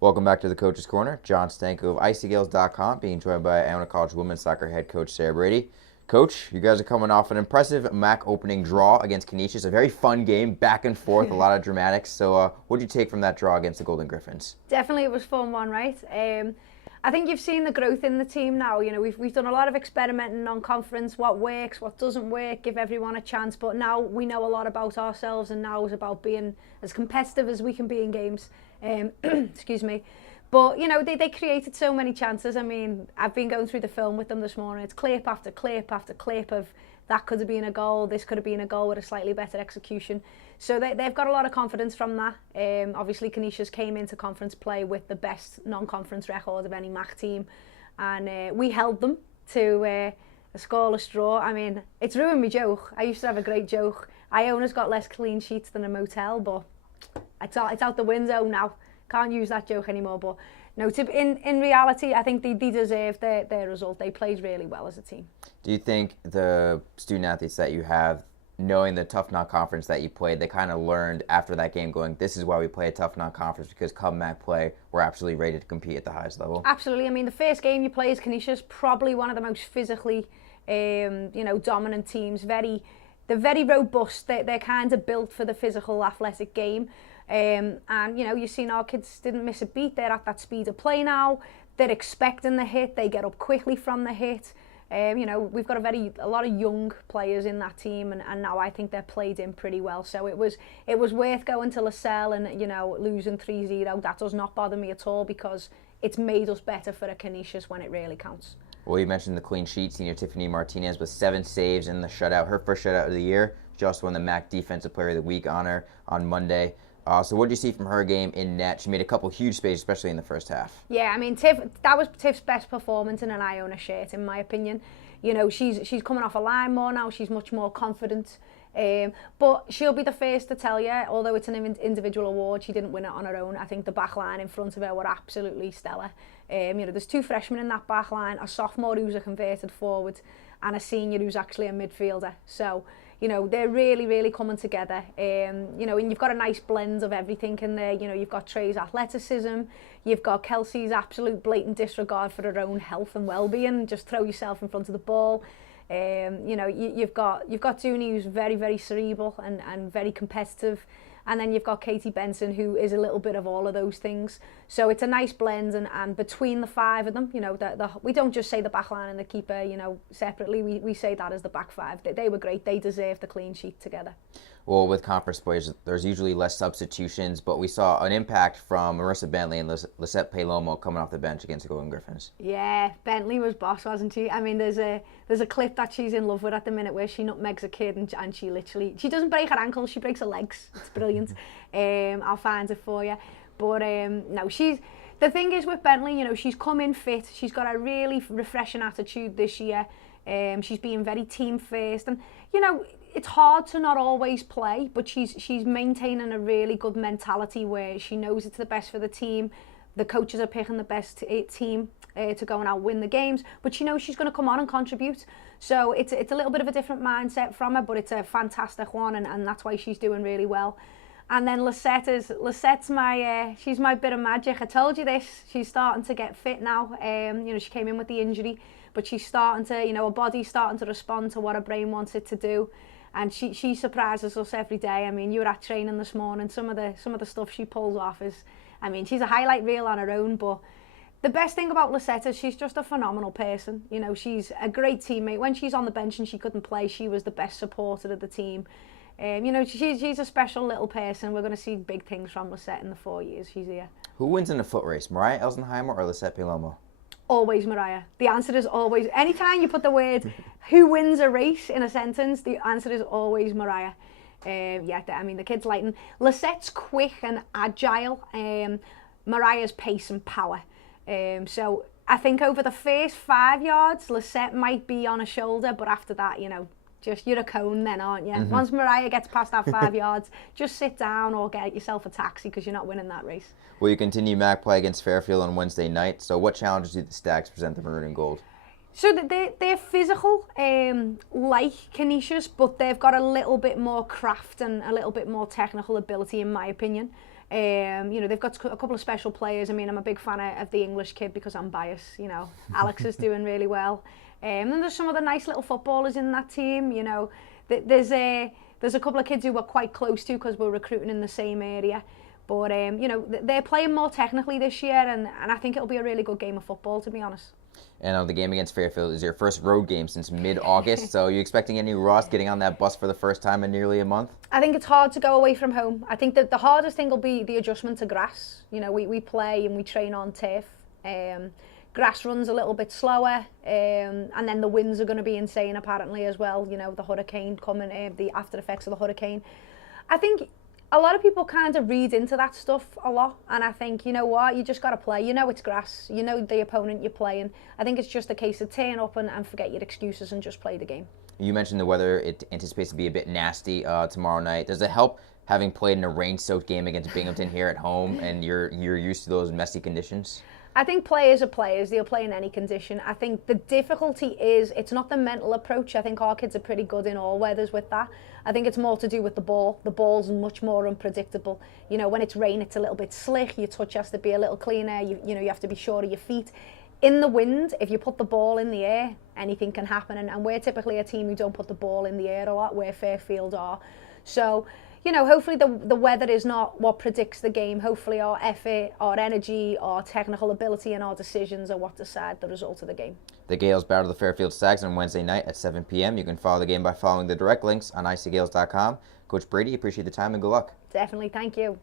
Welcome back to the Coach's Corner. John Stanko of IcyGales.com, being joined by Iona College women's soccer head coach Sarah Brady. Coach, you guys are coming off an impressive MAC opening draw against Canisius. A very fun game, back and forth, a lot of dramatics. So what did you take from that draw against the Golden Griffins? Definitely it was fun one, right? I think you've seen the growth in the team now. You know, we've done a lot of experimenting on conference, what works, what doesn't work, give everyone a chance. But now we know a lot about ourselves, and now it's about being as competitive as we can be in games. Excuse me. But, you know, they created so many chances. I mean, I've been going through the film with them this morning. It's clip after clip after clip of that could have been a goal, this could have been a goal with a slightly better execution. So they've got a lot of confidence from that. Obviously, Canisius came into conference play with the best non-conference record of any MAC team. And we held them to a scoreless draw. I mean, it's ruined my joke. I used to have a great joke. Iona's got less clean sheets than a motel, but it's out the window now. Can't use that joke anymore. But no, in reality, I think they deserved their result. They played really well as a team. Do you think the student athletes that you have, knowing the tough non-conference that you played, they kind of learned after that game going, this is why we play a tough non-conference, because come MAC play, we're absolutely ready to compete at the highest level? Absolutely. I mean, the first game you play is Canisius, probably one of the most physically dominant teams. They're very robust. They're kind of built for the physical, athletic game. And, you know, you've seen our kids didn't miss a beat. They're at that speed of play now. They're expecting the hit. They get up quickly from the hit. You know, we've got a lot of young players in that team, and now I think they're played in pretty well. So it was worth going to LaSalle and, you know, losing 3-0. That does not bother me at all, because it's made us better for a Canisius when it really counts. Well, you mentioned the clean sheet. Senior Tiffany Martinez with 7 saves in the shutout, her first shutout of the year. She also won the MAC Defensive Player of the Week honor on Monday. So what did you see from her game in net? She made a couple huge saves, especially in the first half. Yeah, I mean, that was Tiff's best performance in an Iona shirt, in my opinion. You know, she's coming off a line more now. She's much more confident. But she'll be the first to tell you, although it's an individual award, she didn't win it on her own. I think the back line in front of her were absolutely stellar. You know, there's 2 freshmen in that back line, a sophomore who's a converted forward, and a senior who's actually a midfielder. So, you know, they're really, really coming together. You know, and you've got a nice blend of everything in there. You know, you've got Trey's athleticism, you've got Kelsey's absolute blatant disregard for her own health and well-being. Just throw yourself in front of the ball. You know, you've got Dooney, who's very, very cerebral and very competitive. And then you've got Katie Benson, who is a little bit of all of those things. So it's a nice blend, and between the 5 of them, you know, we don't just say the back line and the keeper, you know, separately. We say that as the back 5. They were great. They deserved the clean sheet together. Well, with conference players, there's usually less substitutions, but we saw an impact from Marissa Bentley and Lisette Palomo coming off the bench against the Golden Griffins. Yeah, Bentley was boss, wasn't she? I mean, there's a clip that she's in love with at the minute where she nutmegs a kid and she doesn't break her ankles, she breaks her legs. It's brilliant. I'll find it for you. But no, the thing is with Bentley, you know, she's come in fit. She's got a really refreshing attitude this year. She's being very team first, and you know, it's hard to not always play, but she's maintaining a really good mentality where she knows it's the best for the team. The coaches are picking the best team to go and out win the games, but she knows she's going to come on and contribute. So it's a little bit of a different mindset from her, but it's a fantastic one, and that's why she's doing really well. And then Lisette's she's my bit of magic. I told you this. She's starting to get fit now. You know, she came in with the injury, but she's starting to, you know, her body's starting to respond to what her brain wants it to do. And she surprises us every day. I mean, you were at training this morning. Some of the stuff she pulls off is, I mean, she's a highlight reel on her own. But the best thing about Lisette is she's just a phenomenal person. You know, she's a great teammate. When she's on the bench and she couldn't play, she was the best supporter of the team. You know, she's a special little person. We're going to see big things from Lisette in the 4 years she's here. Who wins in the foot race, Mariah Elsenheimer or Lisette Palomo? Always Mariah. The answer is always, anytime you put the word who wins a race in a sentence, the answer is always Mariah. Yeah, I mean, the kid's lighting. Lisette's quick and agile. Mariah's pace and power. So I think over the first 5 yards, Lisette might be on a shoulder, but after that, you know, just you're a cone then, aren't you? Mm-hmm. Once Mariah gets past that 5 yards, just sit down or get yourself a taxi, because you're not winning that race. Will you continue MAC play against Fairfield on Wednesday night? So what challenges do the Stags present the Maroon and Gold? So they're physical, like Canisius, but they've got a little bit more craft and a little bit more technical ability, in my opinion. You know, they've got a couple of special players. I mean, I'm a big fan of the English kid because I'm biased. You know, Alex is doing really well. And there's some other nice little footballers in that team. You know, there's a couple of kids who we're quite close to because we're recruiting in the same area. But, you know, they're playing more technically this year, and I think it'll be a really good game of football, to be honest. And the game against Fairfield is your first road game since mid-August. So are you expecting any rust getting on that bus for the first time in nearly a month? I think it's hard to go away from home. I think that the hardest thing will be the adjustment to grass. You know, we play and we train on turf. Grass runs a little bit slower, and then the winds are going to be insane apparently as well. You know, the hurricane coming, the after effects of the hurricane. I think a lot of people kind of read into that stuff a lot, and I think, you know what, you just got to play. You know it's grass, you know the opponent you're playing. I think it's just a case of turn up and forget your excuses and just play the game. You mentioned the weather. It anticipates to be a bit nasty tomorrow night. Does it help having played in a rain-soaked game against Binghamton here at home, and you're used to those messy conditions? I think players are players. They'll play in any condition. I think the difficulty is it's not the mental approach. I think our kids are pretty good in all weathers with that. I think it's more to do with the ball. The ball's much more unpredictable. You know, when it's rain, it's a little bit slick. Your touch has to be a little cleaner. You know, you have to be sure of your feet. In the wind, if you put the ball in the air, anything can happen. And we're typically a team who don't put the ball in the air a lot, where Fairfield are. So, you know, hopefully the weather is not what predicts the game. Hopefully our effort, our energy, our technical ability and our decisions are what decide the result of the game. The Gaels battle the Fairfield Stags on Wednesday night at 7 p.m. You can follow the game by following the direct links on icgaels.com. Coach Brady, appreciate the time and good luck. Definitely, thank you.